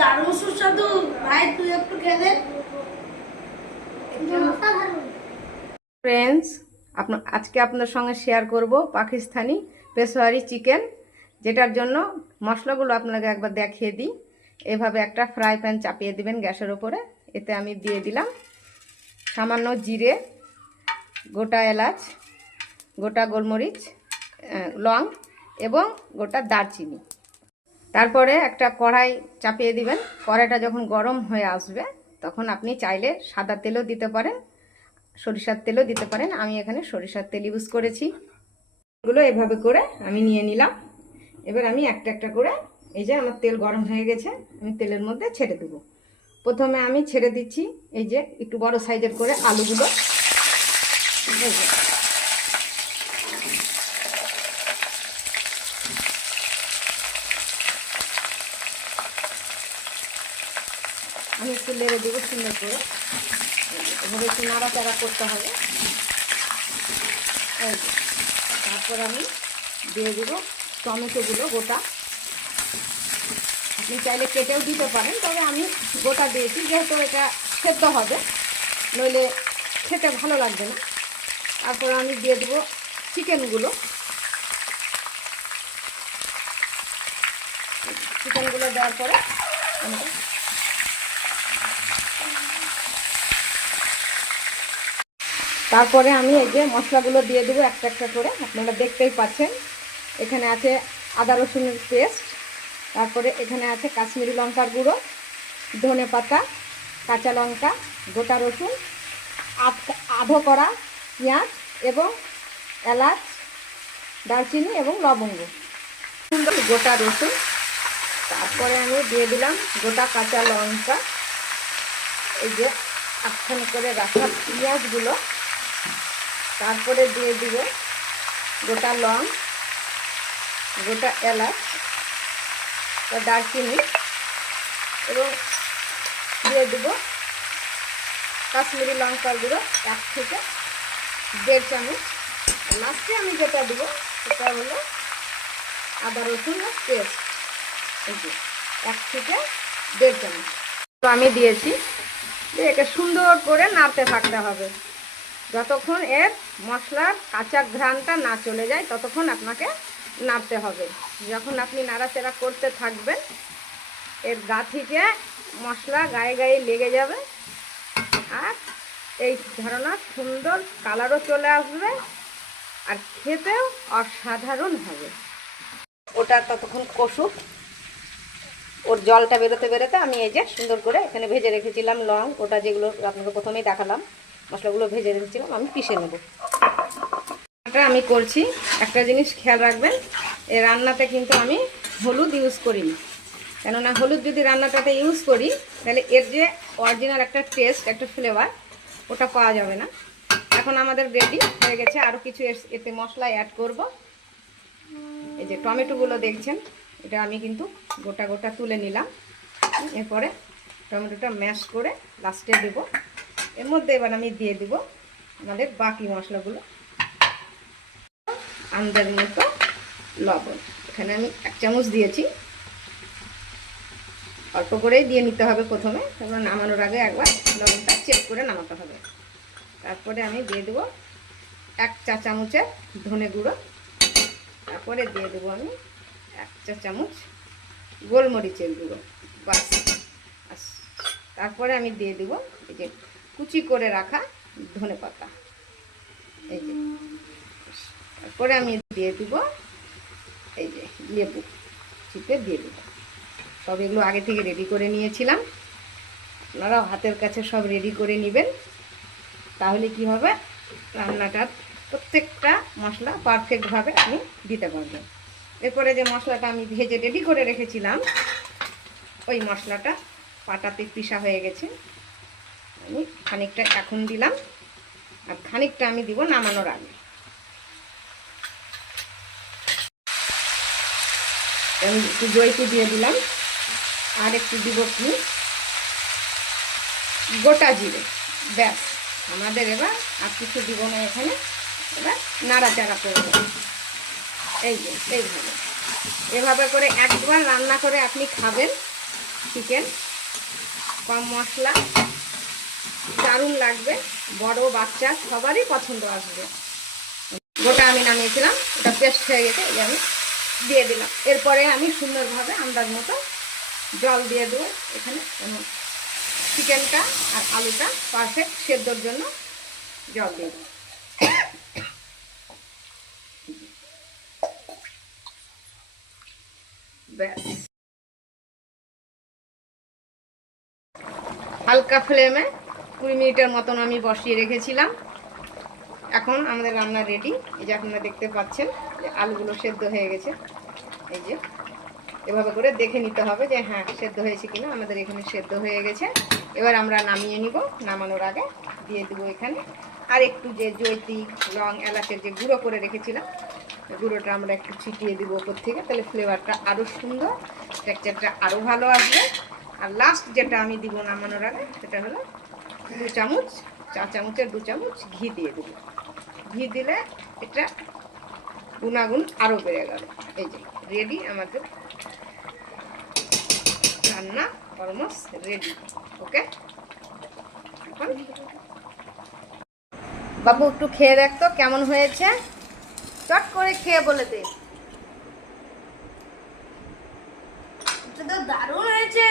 দারুণ সুস্বাদু ভাই, তুই একটু খেলে। ফ্রেন্ডস, আজকে আপনার সঙ্গে শেয়ার করব পাকিস্তানি পেশোয়ারি চিকেন, যেটার জন্য মশলাগুলো আপনাকে একবার দেখিয়ে দিই। এভাবে একটা ফ্রাই প্যান চাপিয়ে দিবেন গ্যাসের ওপরে। এতে আমি দিয়ে দিলাম সামান্য জিরে, গোটা এলাচ, গোটা গোলমরিচ, লং এবং গোটা দারচিনি। তারপরে একটা কড়াই চাপিয়ে দিবেন। কড়াইটা যখন গরম হয়ে আসবে তখন আপনি চাইলে সাদা তেলও দিতে পারেন, সরিষার তেলও দিতে পারেন। আমি এখানে সরিষার তেল ইউজ করেছি। এগুলো এভাবে করে আমি নিয়ে নিলাম। এবার আমি একটা একটা করে, এই যে আমার তেল গরম হয়ে গেছে, আমি তেলের মধ্যে ছেড়ে দেবো। প্রথমে আমি ছেড়ে দিচ্ছি এই যে একটু বড় সাইজের করে আলুগুলো। আমি একটু লেড়ে দেবো সুন্দর করে। এভাবে একটু নাড়াচাড়া করতে হবে। তারপর আমি দিয়ে দেবো টমেটোগুলো গোটা। আপনি চাইলে কেটেও দিতে পারেন, তবে আমি গোটা দিয়েছি যেহেতু এটা সেদ্ধ হবে, নইলে খেতে ভালো লাগবে না। তারপর আমি দিয়ে দেবো চিকেনগুলো। চিকেনগুলো দেওয়ার পরে তারপরে আমি এই যে মশলাগুলো দিয়ে দেবো একটা একটা করে। আপনারা দেখতেই পাচ্ছেন এখানে আছে আদা রসুনের পেস্ট, তারপরে এখানে আছে কাশ্মীরি লঙ্কার গুঁড়ো, ধনে পাতা, কাঁচা লঙ্কা, গোটা রসুন, আধো করা পেঁয়াজ এবং এলাচ, দারচিনি এবং লবঙ্গ, গোটা রসুন। তারপরে আমি দিয়ে দিলাম গোটা কাঁচা লঙ্কা, এই যে আটখানি করে রাখা পেঁয়াজগুলো। তারপরে দিয়ে দিব গোটা লং, গোটা এলাচ, দারচিনি এবং দিয়ে দেব কাশ্মীরি লঙ্কার গুঁড়ো 1 থেকে 1.5 চামচ। লাস্টে আমি যেটা দেবো সেটা হলো আদা রসুনের পেস্ট, এই যে 1 থেকে 1.5 চামচ। তো আমি দিয়েছি, একে সুন্দর করে নাড়তে থাকতে হবে যতক্ষণ এর মশলার কাঁচা ঘ্রাণটা না চলে যায়, ততক্ষণ আপনাকে নাড়তে হবে। যখন আপনি নাড়াচাড়া করতে থাকবেন এর গা থেকে মশলা গায়ে গায়ে লেগে যাবে আর এই ধরনের সুন্দর কালারও চলে আসবে আর খেতেও অসাধারণ হবে। ওটা ততক্ষণ কষুক, ওর জলটা বেরোতে বেরোতে আমি এই যে সুন্দর করে এখানে ভেজে রেখেছিলাম লং, ওটা যেগুলো আপনাকে প্রথমেই দেখালাম মশলাগুলো ভেজে রেখেছিলাম, আমি পিষে নেব। এটা আমি করছি, একটা জিনিস খেয়াল রাখবেন, এই রান্নাতে কিন্তু আমি হলুদ ইউজ করিনি। কেননা হলুদ যদি রান্নাটাতে ইউজ করি তাহলে এর যে অরিজিনাল একটা টেস্ট, একটা ফ্লেভার, ওটা পাওয়া যাবে না। এখন আমাদের রেডি হয়ে গেছে। আরও কিছু এতে মশলা অ্যাড করব। এই যে টমেটোগুলো দেখছেন, এটা আমি কিন্তু গোটা গোটা তুলে নিলাম। এরপরে টমেটোটা ম্যাশ করে লাস্টে দেব। এর মধ্যে এবার আমি দিয়ে দেব আমাদের বাকি মশলাগুলো, আন্দাজ মতো লবণ। এখানে আমি 1 চামচ দিয়েছি, অল্প করেই দিয়ে নিতে হবে প্রথমে, তারপর নামানোর আগে একবার লবণটা চেক করে নামাতে হবে। তারপরে আমি দিয়ে দেবো 1 চা চামচের ধনে গুঁড়ো। তারপরে দিয়ে দেবো আমি 1 চা চামচ গোলমরিচের গুঁড়ো, বাস। তারপরে আমি দিয়ে দেবো এই যে কুচি করে রাখা ধনে পাতা, এই যে। তারপরে আমি দিয়ে দেবো এই যে লেবু চিপে দিয়ে দেবো। সব এগুলো আগে থেকে রেডি করে নিয়েছিলাম, আপনারাও হাতের কাছে সব রেডি করে নেবেন, তাহলে কি হবে রান্নাটার প্রত্যেকটা মশলা পারফেক্টভাবে আমি দিতে পারবো। এরপরে যে মশলাটা আমি ভেজে রেডি করে রেখেছিলাম, ওই মশলাটা পাটাতে পিষা হয়ে গেছে, আমি খানিকটা এখন দিলাম আর খানিকটা আমি দিব নামানোর আগে। আমি একটু জয়িত্রী দিয়ে দিলাম আর একটু দিব কি গোটা জিরে, ব্যাস। আমাদের এবার আর কিছু দিব না এখানে। এবার নাড়াচাড়া করব, এই যে এইভাবে। এভাবে করে একবার রান্না করে আপনি খাবেন চিকেন, কম মশলা, দারুণ লাগবে, বড় বাচ্চা সবারই পছন্দ আসবে। গোটা আমি নামিয়েছিলাম, এটা পেস্ট হয়ে গেছে, এই আমি দিয়ে দিলাম। এরপরে আমি সুন্দরভাবে আন্দাজ মতো জল দিয়ে দেবো এখানে, চিকেনটা আর আলুটা পারফেক্ট সেদ্ধর জন্য জল দিয়ে দেবো। ব্যাস, হালকা ফ্লেমে 20 মিনিটের মতন আমি বসিয়ে রেখেছিলাম। এখন আমাদের রান্না রেডি। এই যে আপনারা দেখতে পাচ্ছেন যে আলুগুলো সেদ্ধ হয়ে গেছে। এই যে এভাবে করে দেখে নিতে হবে যে হ্যাঁ সেদ্ধ হয়েছে কিনা। আমাদের এখানে সেদ্ধ হয়ে গেছে। এবার আমরা নামিয়ে নিব। নামানোর আগে দিয়ে দেবো এখানে আর একটু যে জয়ত্রী, লং, এলাচের যে গুঁড়ো করে রেখেছিলাম, গুঁড়োটা আমরা একটু ছিটিয়ে দিব উপর থেকে, তাহলে ফ্লেভারটা আরও সুন্দর, টেক্সচারটা আরও ভালো আসবে। আর লাস্ট যেটা আমি দিব নামানোর আগে সেটা হলো 2 চামচ, চা চামচের 2 চামচ ঘি দিয়ে দেবো। ঘি দিলে এটা গুণাগুণ আরও বেড়ে গেল। এই যে রেডি আমাদের রান্না, অলমোস্ট রেডি। ওকে, এখন বাবু একটু খেয়ে দেখ তো কেমন হয়েছে, চট করে খেয়ে বলে দে। এটা তো দারুণ হয়েছে।